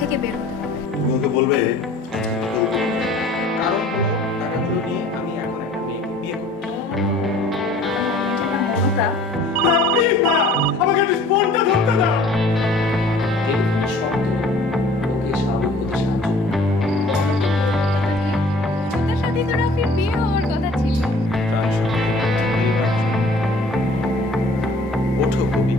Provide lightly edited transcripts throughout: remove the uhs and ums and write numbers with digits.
থেকে বের হতে হবে। তুমি ওকে বলবে কারণ হলো টাকাগুলো নিয়ে আমি এখন একটা মেয়েকে বিয়ে করব। মমতা আমাকে একটু ফোনটা ধরতে দাও। টেলিফোন শব্দ ওকে স্বাভাবিক হতে সাহায্য করবে। মমতার সাথে তো রাফির বিয়ে হওয়ার কথা ছিল। প্রাণ শক্তি পরিবার জন্য। ওঠো কবি।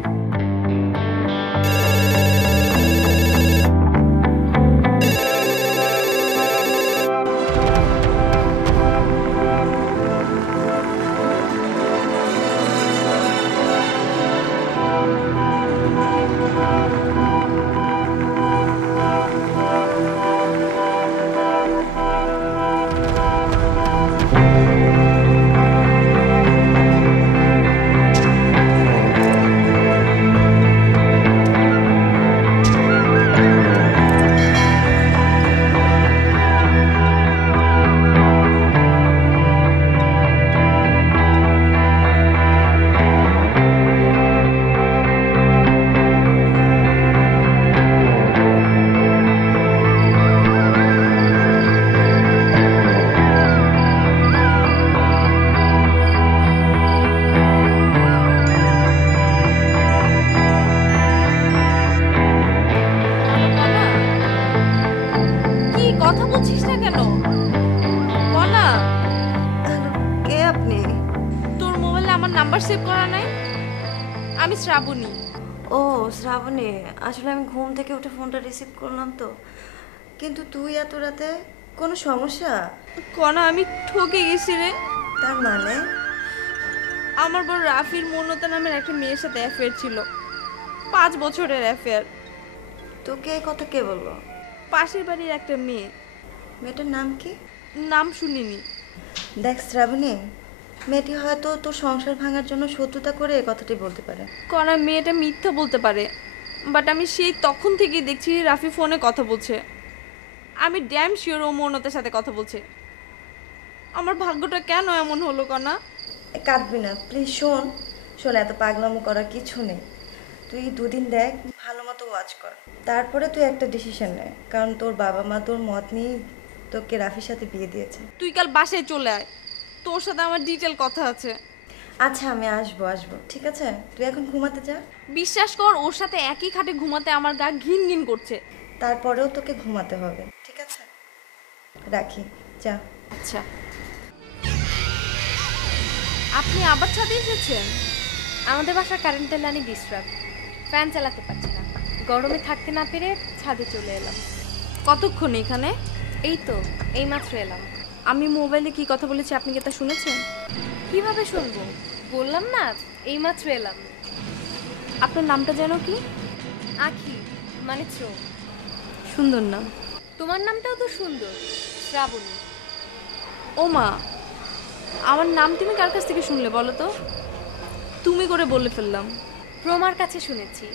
কথা বলছিস না কেন? বলা কে আপনি? তোর মোবাইলে আমার নাম্বার সেভ করা নাই? আমি শ্রাবণী। ও শ্রাবণী, আসলে আমি ঘুম থেকে উঠে ফোনটা রিসিভ করলাম তো। কিন্তু তুই এত রাতে কোনো সমস্যা? কনা আমি ঠকে গেছি রে। তার মানে? আমার বড় রাফির মনতা নামের একটা মেয়ের সাথে অ্যাফেয়ার ছিল, 5 বছরের অ্যাফেয়ার। তোকে এই কথা কে বললো? পাশের বাড়ির একটা মেয়ে। মেয়েটার নাম কি? নাম শুনিনি। দেখ শ্রাবণী, মেয়েটি হয়তো তোর সংসার ভাঙার জন্য শত্রুতা করে এই কথাটি বলতে পারে। কনা মেয়েটা মিথ্যা বলতে পারে, বাট আমি সেই তখন থেকেই দেখছি রাফি ফোনে কথা বলছে। আমি ড্যাম শিওর ও মনতার সাথে কথা বলছে। আমার ভাগ্যটা কেন এমন হলো কনা? কাঁদবি না প্লিজ, শোন শোন, এত পাগলামো করার কিছু নেই। তুই দুদিন দেখ, ভালো মতো ওয়াচ কর, তারপরে তুই একটা ডিসিশন নে। কারণ তোর বাবা মা তোর মত নিয়েই তোকে রাফির সাথে বিয়ে দিয়েছে। তুই কাল বাসায় চলে আয়, তোর সাথে আমার ডিটেল কথা আছে। আচ্ছা আমি আসবো আসবো, ঠিক আছে? তুই এখন ঘুমাতে যা। বিশ্বাস কর, ওর সাথে একই খাটে ঘুমাতে আমার গা ঘিন ঘিন করছে। তারপরেও তোকে ঘুমাতে হবে, ঠিক আছে? রাখি, যা। আচ্ছা, আপনি আবার ছাদে এসেছেন? আমাদের বাসার কারেন্টের লাইনে ডিস্টার্ব, ফ্যান চালাতে পারছি না, গরমে থাকতে না পেরে ছাদে চলে এলাম। কতক্ষণ এখানে? এই তো এইমাত্র এলাম। আমি মোবাইলে কি কথা বলেছি আপনি কি তা শুনেছেন? কিভাবে শুনবো, বললাম না এইমাত্র এলাম। আপনার নামটা যেন কি? আখি, মানে চোখ। সুন্দর নাম। তোমার নামটাও তো সুন্দর, শ্রাবণী। ও মা, আমার নাম তুমি কার কাছ থেকে শুনলে বলো তো? তুমি করে বলে ফেললাম। প্রমার কাছে শুনেছি,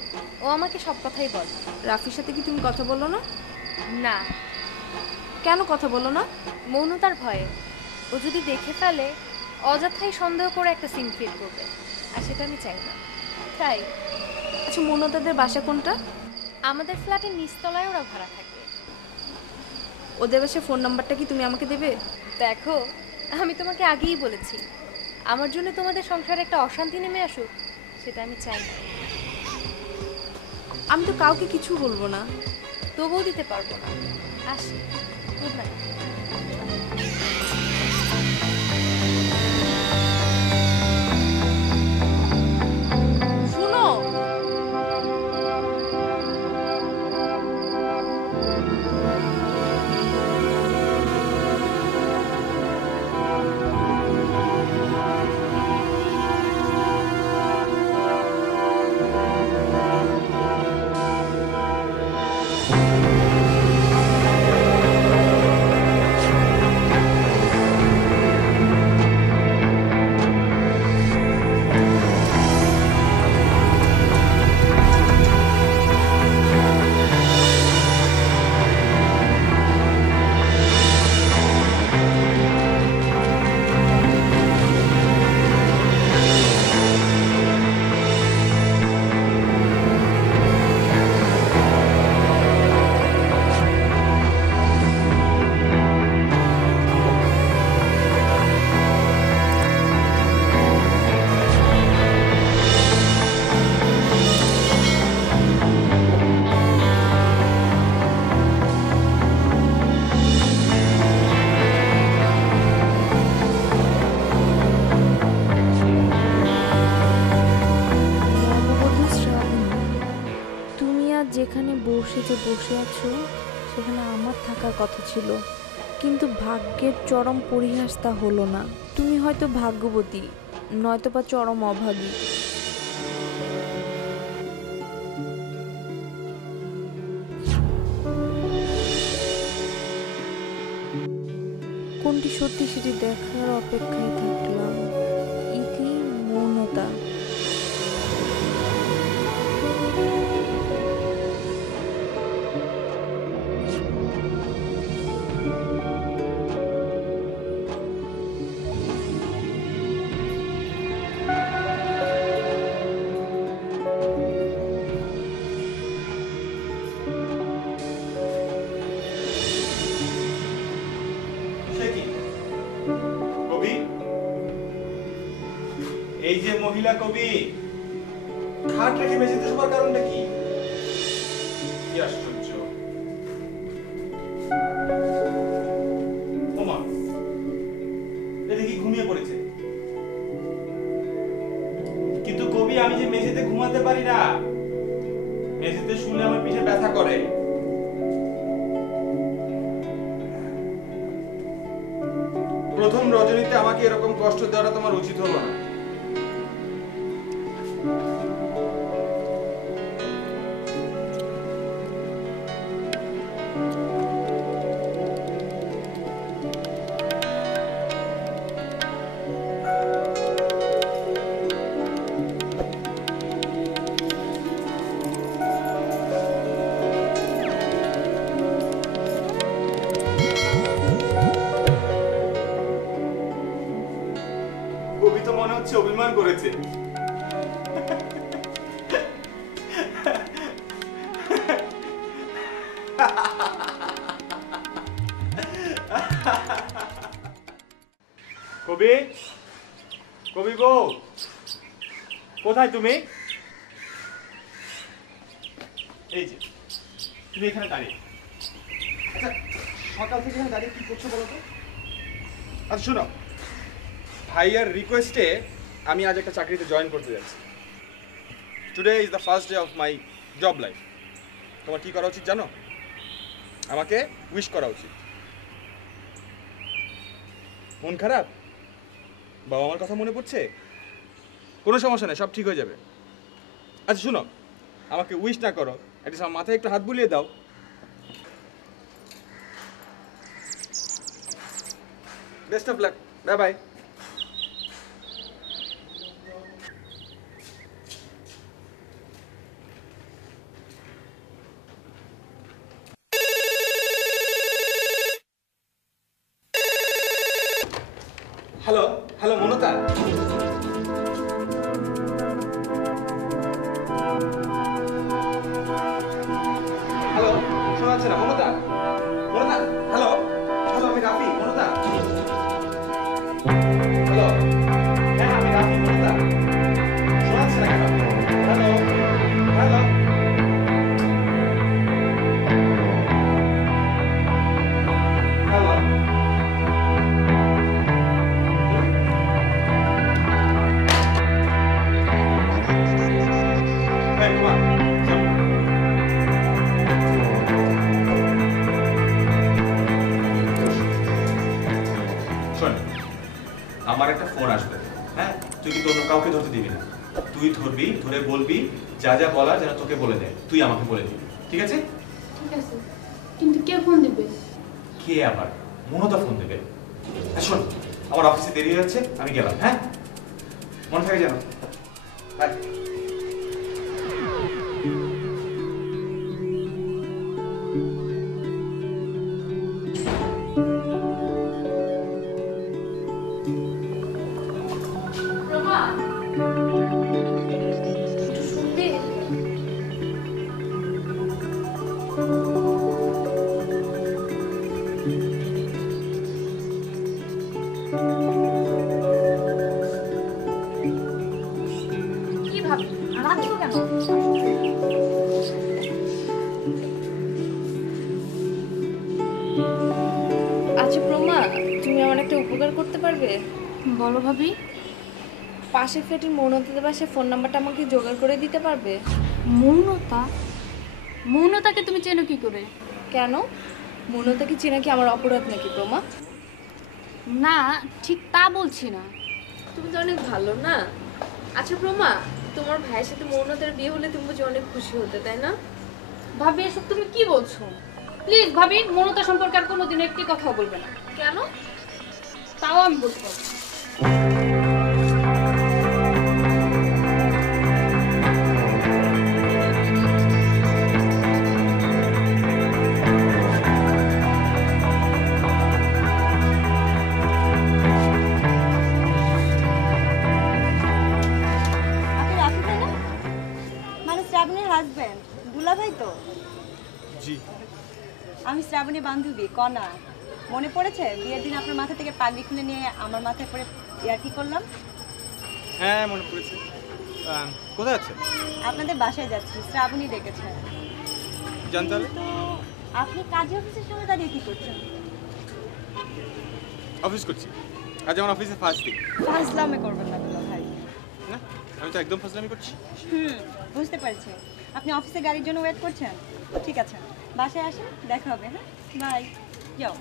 ও আমাকে সব কথাই বলে। রাফির সাথে কি তুমি কথা বলো না? না। কেন কথা বলো না? মৌনতার ভয়ে। ও যদি দেখে ফেলে অযথাই সন্দেহ করে একটা সিন ক্রিয়েট করবে, আর সেটা আমি চাই না। তাই। আচ্ছা, মনতাদের বাসা কোনটা? আমাদের ফ্ল্যাটের নিচতলায় ওরা ভাড়া থাকে। ওদের বাসার ফোন নাম্বারটা কি তুমি আমাকে দেবে? দেখো, আমি তোমাকে আগেই বলেছি, আমার জন্য তোমাদের সংসারে একটা অশান্তি নেমে আসুক, সেটা আমি চাই না। আমি তো কাউকে কিছু বলবো না। তবুও দিতে পারবো না। আসি, গুড নাইট। শুনো, বসে আছো সেখানে আমার থাকার কথা ছিল, কিন্তু ভাগ্যের চরম পরিহাস তা হলো না। তুমি হয়তো ভাগ্যবতী, নয়তো বা চরম অভাগী। কোনটি সত্যি সেটি দেখার অপেক্ষায় থাকলাম। ইতি মৌনতা। সে কি কবি? এই যে মহিলা কবি, খাট রেখে মেঝেতে শোবার কারণটা কি? কি আশ্চর্য! ওমা, এ দেখি ঘুমিয়ে পড়েছে। কিন্তু কবি, আমি যে মেঝেতে ঘুমাতে পারি না। মেঝেতে শুলে আমার পিঠে ব্যথা করে। প্রথম রজনীতে আমাকে এরকম কষ্ট দেওয়াটা তোমার উচিত হলো না। কবি তো মনে হচ্ছে অভিমান করেছে। কবি, কবি বউ, কোথায় তুমি? এই যে তুমি এখানে দাঁড়িয়ে। আচ্ছা, সকাল থেকে এখানে দাঁড়িয়ে কি করছো বলো তো? আচ্ছা শোনো, ভাইয়ার রিকোয়েস্টে আমি আজ একটা চাকরিতে জয়েন করতে যাচ্ছি। Today is the first day of my job life. তোমার কি করা উচিত জানো? আমাকে উইশ করা উচিত। মন খারাপ? বাবা আমার কথা মনে পড়ছে? কোনো সমস্যা নেই, সব ঠিক হয়ে যাবে। আচ্ছা শোনো, আমাকে উইশ না করো, অ্যাটলিস্ট আমার মাথায় একটু হাত বুলিয়ে দাও। Best of luck, bye bye. Hello hello মনতা, হ্যালো, শোনা যাচ্ছে না? মনতা, মনতা, হ্যালো হ্যালো, আমি রাফি। মনতা, হ্যালো, হ্যাঁ আমি রাফি। মনতা, শোনা যাচ্ছে না কেন? Hello hello, hello. Hey, come on. শোন, আমার একটা ফোন আসবে, হ্যাঁ? তুই কিন্তু অন্য কাউকে ধরতে দিবি না। তুই ধরবি, ধরে বলবি যা যা বলা যেন তোকে বলে দেয়, তুই আমাকে বলে দিবি, ঠিক আছে? ঠিক আছে, কিন্তু কে ফোন দিবে? কে আবার? মনতা ফোন দেবে। আর শোন, আমার অফিসে দেরি হয়ে যাচ্ছে, আমি গেলাম, হ্যাঁ? মনে থাকে যেন। বাই। রমা, একটু শুনবি? কি ভাবি রাখছো কেন? আচ্ছা প্রমা, তুমি আমার একটা উপকার করতে পারবে? বলো ভাবি। পাশের ফ্ল্যাটের মৌনতাদের বাসায় ফোন নাম্বারটা আমাকে জোগাড় করে দিতে পারবে? মৌনতা? মৌনতাকে তুমি চেনো কি করে? কেন? মৌনতাকে চেনা কি আমার অপরাধ নাকি প্রমা? না, ঠিক তা বলছি না। তুমি তো অনেক ভালো না। আচ্ছা প্রমা, তোমার ভাইয়ের সাথে মৌনতার বিয়ে হলে তুমি বুঝি অনেক খুশি হতে, তাই না? ভাবি এসব তুমি কি বলছো? প্লিজ ভাবি, মৌনতা সম্পর্কে আর কোনোদিন একটি কথাও বলবে না। কেন? তাও আমি বলতে পারবো না। আপনি রাফি ভাই না? মানে শ্রাবণীর হাজবেন্ড দুলা ভাই তো? জি। আমি শ্রাবণী বান্ধবী কণা। মনে পড়েছে বিয়ের দিন আপনার মাথা থেকে পাগড়ি খুলে নিয়ে আমার মাথায় পরে ইয়ার্কি করলাম? হ্যাঁ মনে পড়েছে। কোথায় আছে? আপনাদের বাসায় যাচ্ছি, শ্রাবণী ডেকেছে। জানতে হবে। তো আপনি কাজী অফিসের সময় দাঁড়িয়ে কি করছেন? অফিস করছি, আজ আমার অফিসে ফার্স্ট দিন। ফাজলামে করবেন না দুলা ভাই। না, আমি তো একদম ফাজলামি করছি। বুঝতে পারছি। আপনি অফিসে গাড়ির জন্য ওয়েট করছেন? ঠিক আছে, বাসায় আসেন, দেখা হবে। হ্যাঁ, বাই। যাও।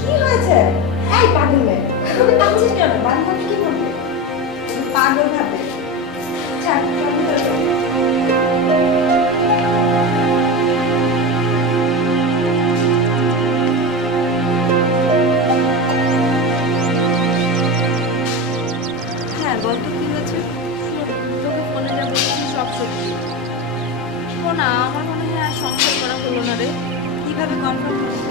কি হয়েছে? এই পাগল মেয়ে, তুমি কাঁদছিস কেন? বাড়ি ভাবি কি বলবে? তুমি পাগল ভাবে। চল, চল ভিতরে চল। হ্যাঁ, বল তো কি হয়েছে? তোকে ফোনে যা বলছি সব সত্যি। না, আমার মনে হয় আর সংসার করা হলো না রে। কিভাবে কনফার্ম করছো?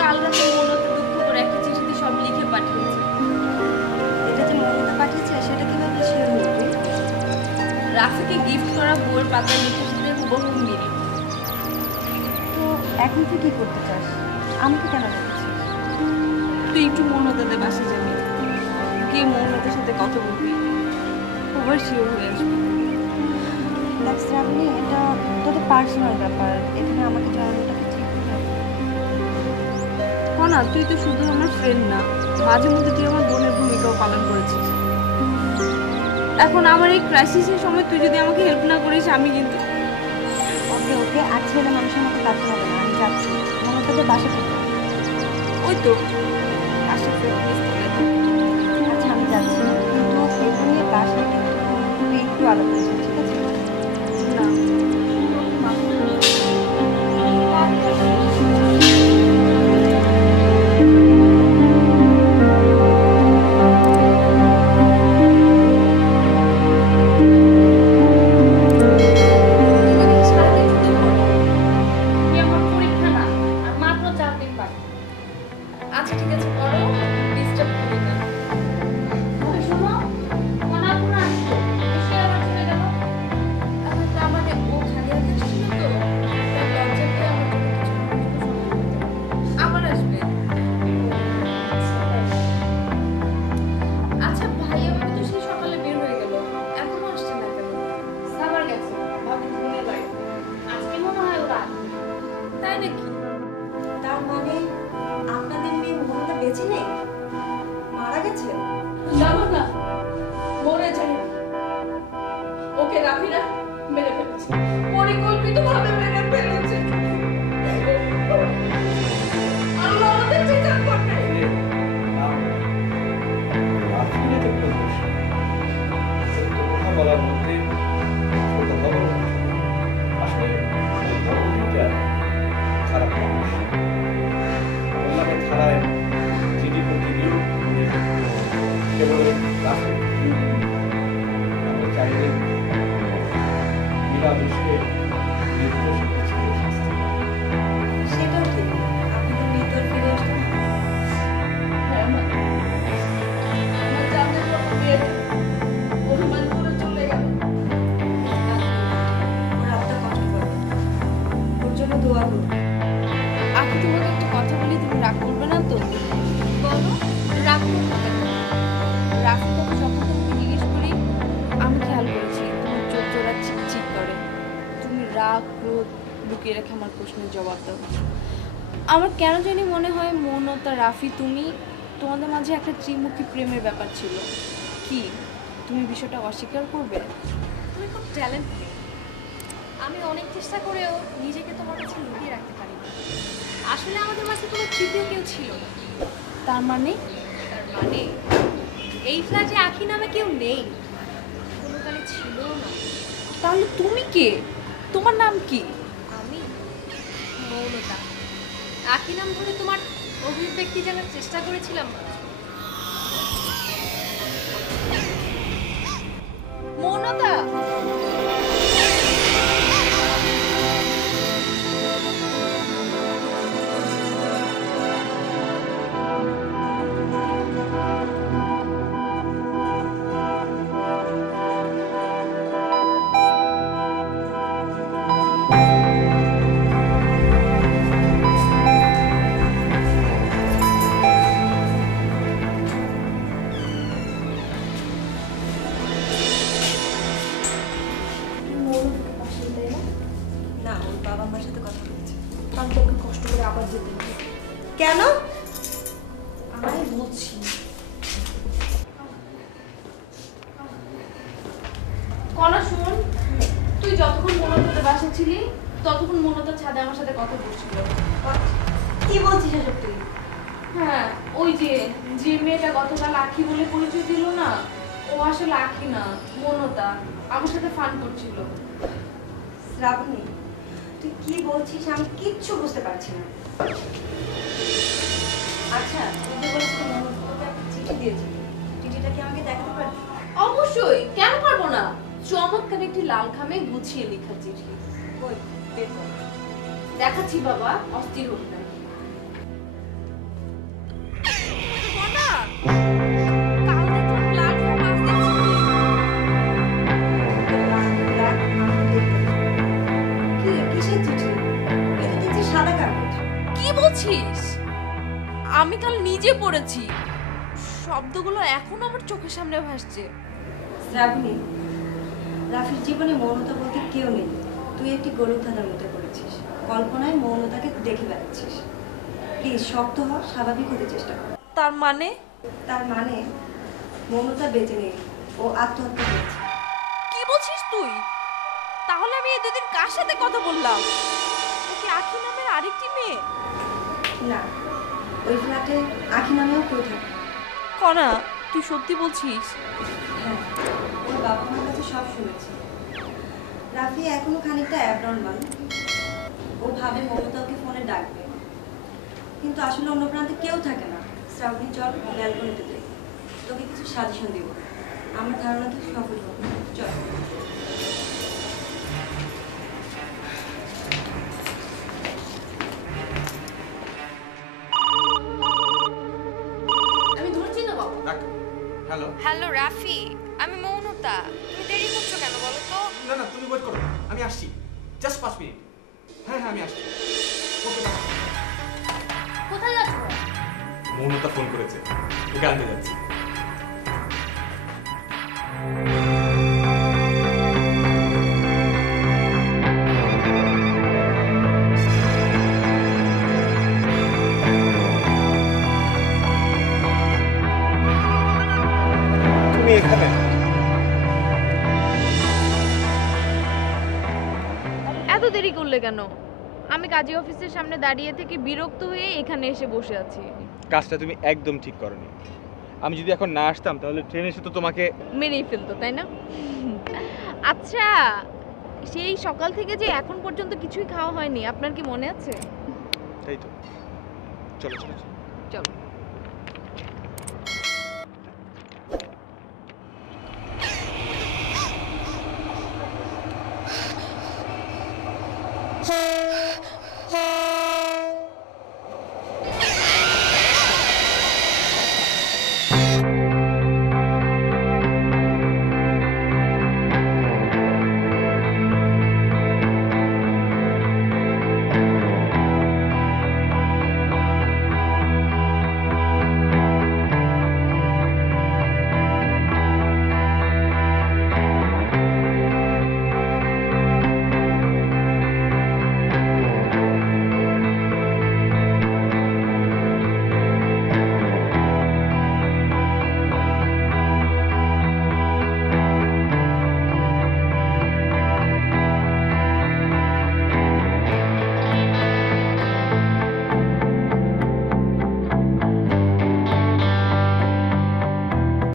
কাল রাতে মৌনতা দুঃখ করে একটা চিঠিতে সব লিখে পাঠিয়েছে। এটা যে মমতা পাঠিয়েছে সেটা কিভাবে শিওর হলো তুই? রাফিকে গিফট করা বইয়ের পাতায় লিখে সাথে হুবহু মিল। তো এখন তুই কি করতে চাস? আমাকে কেন রেখেছিস? তুই একটু মৌনতাদের বাসে যাবি, গিয়ে মৌনতার সাথে কথা বলবি, ওভার শিওর হয়ে আসবি। দেখ শ্রাবণী, এটা তোদের পার্সোনাল ব্যাপার, এখানে আমাকে জড়ানোটা কি ঠিক হবে? না, তুই তো শুধু আমার ফ্রেন্ড না, মাঝে মধ্যে তুই আমার বোনের ভূমিকাও পালন করেছিস। এখন আমার এই ক্রাইসিসের সময় তুই যদি আমাকে হেল্প না করিস, আমি কিন্তু ওকে ওকে, আর ছেলে মানুষের মতো কাটতে হবে না, আমি যাচ্ছি। মমতাদের বাসা থেকে। ওই তো আশা করি। আচ্ছা আমি যাচ্ছি, কিন্তু এটা নিয়ে বাসায় কিন্তু তুই একটু আলাদা করিস, ঠিক আছে? না, কি আমার পরীক্ষা না, আর মাত্র 4 দিন বাকি। আচ্ছা ঠিক আছে, করো, ডিস্টার্ব করি না। ওকে শোনো, মনে পুরো আসছে, এসে আবার চলে গেল। তার মানে ও খালি হাতে ছিল তো, তার লজ্জা পেয়ে আমার জন্য কিছু না কিছু তো সংগ্রহ করতে পারে। আবার আসবে। আচ্ছা ভাইয়া বাবু তো সেই সকালে বের হয়ে গেল, এখনো আসছে না কেন? সাবার গেছে ভাবি বোনের বাড়ি। আজকে মনে হয় ওরা আসবে। তাই নাকি? তার মানে আপনাদের মেয়ে মমতা বেঁচে নেই, মারা গেছে? যাবো না, মরে যাই। ওকে রাফিরা মেরে ফেলেছে, পরিকল্পিতভাবে মেরে ফেলেছে। আল্লাহ আমাদের বিচার করবে। বলার মধ্যে কথা বলো আসলে খারাপ জন্য দোয়া করো। আখি, তোমাকে একটা কথা বলি, তুমি রাগ করবে না তো? বলো, রাগ করবো কেন? রাফি কথা যখন তোমাকে জিজ্ঞেস করি, আমি খেয়াল করেছি তোমার চোখ জোড়া চিকচিক করে। তুমি রাগ ক্রোধ লুকিয়ে রেখে আমার প্রশ্নের জবাব দাও। আমার কেন জানি মনে হয় মৌনতা, রাফি, তোমাদের মাঝে একটা ত্রিমুখী প্রেমের ব্যাপার ছিল। কি তুমি বিষয়টা অস্বীকার করবে? তুমি খুব ট্যালেন্ট। আমি অনেক চেষ্টা করেও নিজেকে তোমার কাছে লুকিয়ে রাখতে পারি না। আসলে আমাদের মাঝে কোনো তৃতীয় কেউ ছিল না। তার মানে? তার মানে এই ফ্ল্যাটে আখি নামে কেউ নেই, কোনো কালে ছিলও না। তাহলে তুমি কে? তোমার নাম কি? আমি মৌনতা। আখি নাম ধরে তোমার অভিব্যক্তি জানার চেষ্টা করেছিলাম। মৌনতা, না, ওর বাবা মার সাথে কথা বলছে। আমি তোকে কষ্ট করে আবার যেতে হবে। কেন? আমি বলছি, কলা শুন, তুই যতক্ষণ মৌনতার বাসা ছিলি ততক্ষণ মৌনতার ছাদে আমার সাথে কথা বলছিল। কি বলছিস এসব তুই? হ্যাঁ, ওই যে যে মেয়েটা গতকাল আখি বলে পরিচয় দিল না, ও আসলে আখি না, মৌনতা। আমার সাথে ফান করছিল। শ্রাবণী, তুই কি বলছিস আমি কিচ্ছু বুঝতে পারছি না। আচ্ছা, তুই যে বলছিস মৌনতাকে একটা চিঠি দিয়েছিস, চিঠিটা কি আমাকে দেখাতে পারবি? অবশ্যই, কেন পারবো না? চমৎকার একটি লাল খামে গুছিয়ে লেখা চিঠি। কই, বের কর। দেখাচ্ছি বাবা, অস্থির হোক না। কি কিসের চিঠি? এটা দেখছি সাদা কাগজ। কি বলছিস? আমি কাল নিজে পড়েছি, শব্দগুলো এখনো আমার চোখের সামনে ভাসছে। শ্রাবণী, রাফির জীবনে মৌনতা বলতে কেউ নেই। তুই একটি গরুধানের মতো করেছিস, কল্পনায় মৌনতাকে দেখে বেড়াচ্ছিস। প্লিজ শক্ত হ, স্বাভাবিক হতে চেষ্টা কর। তার মানে? তার মানে মৌনতা বেঁচে নেই, ও আত্মহত্যা করেছে। কি বলছিস তুই? তাহলে আমি এই দুদিন কার সাথে কথা বললাম? ও কি আখি নামের আরেকটি মেয়ে? না, ওই ফ্ল্যাটে আখি নামেও কেউ থাকে। কনা, তুই সত্যি বলছিস? হ্যাঁ, ওর বাবা মার কাছে সব শুনেছি। রাফি এখনো খানিকটা অ্যাবনর্মাল। ও ভাবে মমতা ওকে ফোনে ডাকবে, কিন্তু আসলে অন্য প্রান্তে কেউ থাকে না। শ্রাবণী, চল ব্যালকনিতে যাই, তোকে কিছু সাজেশন দিব। আমার ধারণা তুই সফল হবে। চল। আমি ধরছি না বাবা। হ্যালো। হ্যালো রাফি, আমি মৌনতা। তুমি দেরি করছো কেন বলো তো? না না, তুমি ওয়েট করো, আমি আসছি, জাস্ট 5 মিনিট। হ্যাঁ হ্যাঁ, আমি আসছি। ওকে। কোথায় যাচ্ছ? মৌনতা ফোন করেছে, ওকে আনতে যাচ্ছি। তুমি এখানে? এত দেরি করলে কেন? আমি কাজী অফিসের সামনে দাঁড়িয়ে থেকে বিরক্ত হয়ে এখানে এসে বসে আছি। কাজটা তুমি একদম ঠিক করনি। আমি যদি এখন না আসতাম তাহলে ট্রেন এসে তো তোমাকে মেরেই ফেলতো, তাই না? আচ্ছা, সেই সকাল থেকে যে এখন পর্যন্ত কিছুই খাওয়া হয়নি, আপনার কি মনে আছে? তাই তো। চলো চলো চলো। চলো। না